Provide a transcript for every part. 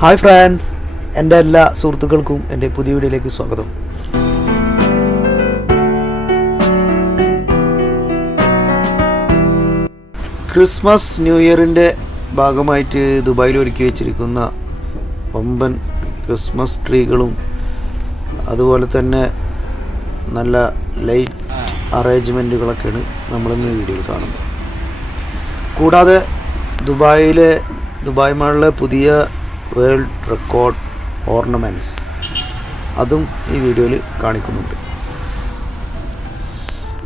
Hi friends, എൻ്റെ എല്ലാ സുഹൃത്തുക്കൾക്കും എൻ്റെ പുതിയ വീഡിയോയിലേക്ക് സ്വാഗതം. ക്രിസ്മസ് ന്യൂ ഇയറിൻ്റെ ഭാഗമായിട്ട് ദുബായിൽ ഒരുക്കി വെച്ചിരിക്കുന്ന വമ്പൻ ക്രിസ്മസ് ട്രീകളും അതുപോലെ തന്നെ നല്ല ലൈറ്റ് അറേഞ്ച്മെൻറ്റുകളൊക്കെയാണ് നമ്മളിന്ന് ഈ വീഡിയോയിൽ കാണുന്നത്. കൂടാതെ ദുബായ് മാളിലെ പുതിയ വേൾഡ് റെക്കോർഡ് ഓർണമെൻറ്റ്സ് അതും ഈ വീഡിയോയിൽ കാണിക്കുന്നുണ്ട്.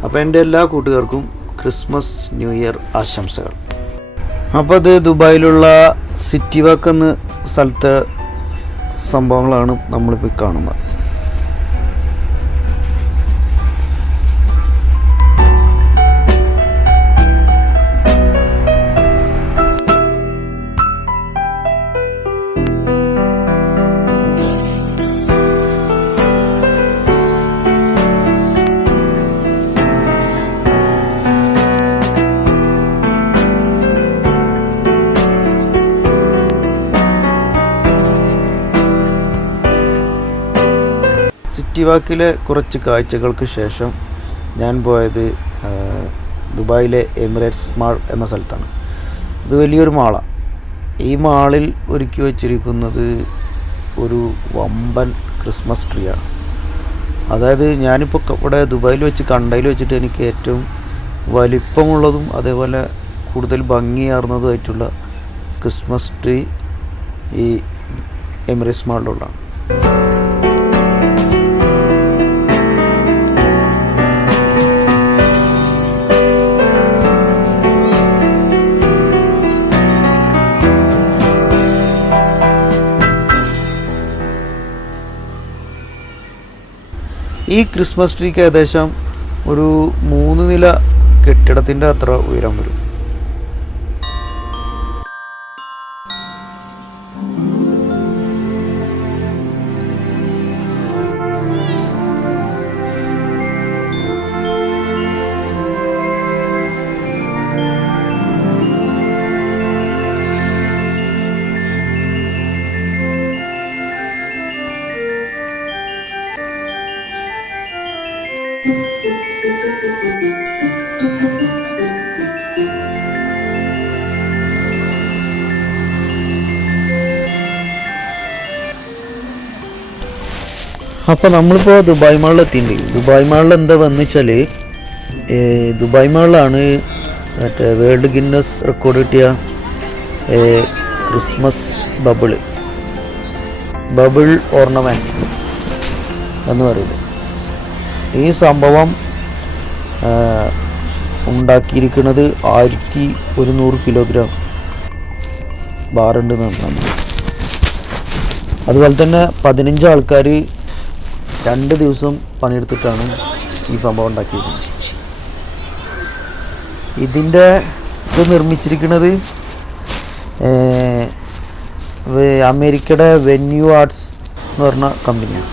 അപ്പോൾ എൻ്റെ എല്ലാ കൂട്ടുകാർക്കും ക്രിസ്മസ് ന്യൂ ഇയർ ആശംസകൾ. അപ്പോൾ അത് ദുബായിലുള്ള സിറ്റി വാക്ക് എന്ന സ്ഥലത്തെ സംഭവങ്ങളാണ് നമ്മളിപ്പോൾ കാണുന്നത്. സിറ്റി വാക്കിലെ കുറച്ച് കാഴ്ചകൾക്ക് ശേഷം ഞാൻ പോയത് ദുബായിലെ എമിറേറ്റ്സ് മാൾ എന്ന സ്ഥലത്താണ്. ഇത് വലിയൊരു മാളാണ്. ഈ മാളിൽ ഒരുക്കി വച്ചിരിക്കുന്നത് ഒരു വമ്പൻ ക്രിസ്മസ് ട്രീയാണ്. അതായത് ഞാനിപ്പോൾ ഇവിടെ ദുബായിൽ വെച്ച് കണ്ടതിൽ വെച്ചിട്ട് എനിക്ക് ഏറ്റവും വലിപ്പമുള്ളതും അതേപോലെ കൂടുതൽ ഭംഗിയാർന്നതുമായിട്ടുള്ള ക്രിസ്മസ് ട്രീ ഈ എമിറേറ്റ്സ് മാളിലുള്ളതാണ്. ഈ ക്രിസ്മസ് ട്രീക്ക് ഏകദേശം ഒരു 3 നില കെട്ടിടത്തിൻ്റെ അത്ര ഉയരം വരും. അപ്പോൾ നമ്മളിപ്പോൾ ദുബായ് മാളിൽ എത്തിയിട്ടുണ്ട്. ദുബായ് മാളിൽ എന്താ വന്നു വെച്ചാൽ ദുബായ് മാളിലാണ് മറ്റേ വേൾഡ് ഗിന്നസ് റെക്കോർഡ് കിട്ടിയ ക്രിസ്മസ് ബബിൾ ഓർണമെൻറ്റ്സ് എന്ന് പറയുന്നത്. ഈ സംഭവം ഉണ്ടാക്കിയിരിക്കുന്നത് 1100 കിലോഗ്രാം ഭാരമുണ്ട് എന്നാണ്. അതുപോലെ തന്നെ 15 ആൾക്കാർ 2 ദിവസം പണിയെടുത്തിട്ടാണ് ഈ സംഭവം ഉണ്ടാക്കിയിരിക്കുന്നത്. ഇത് നിർമ്മിച്ചിരിക്കുന്നത് അമേരിക്കയുടെ വെന്യൂ ആർട്സ് എന്ന് പറഞ്ഞ കമ്പനിയാണ്.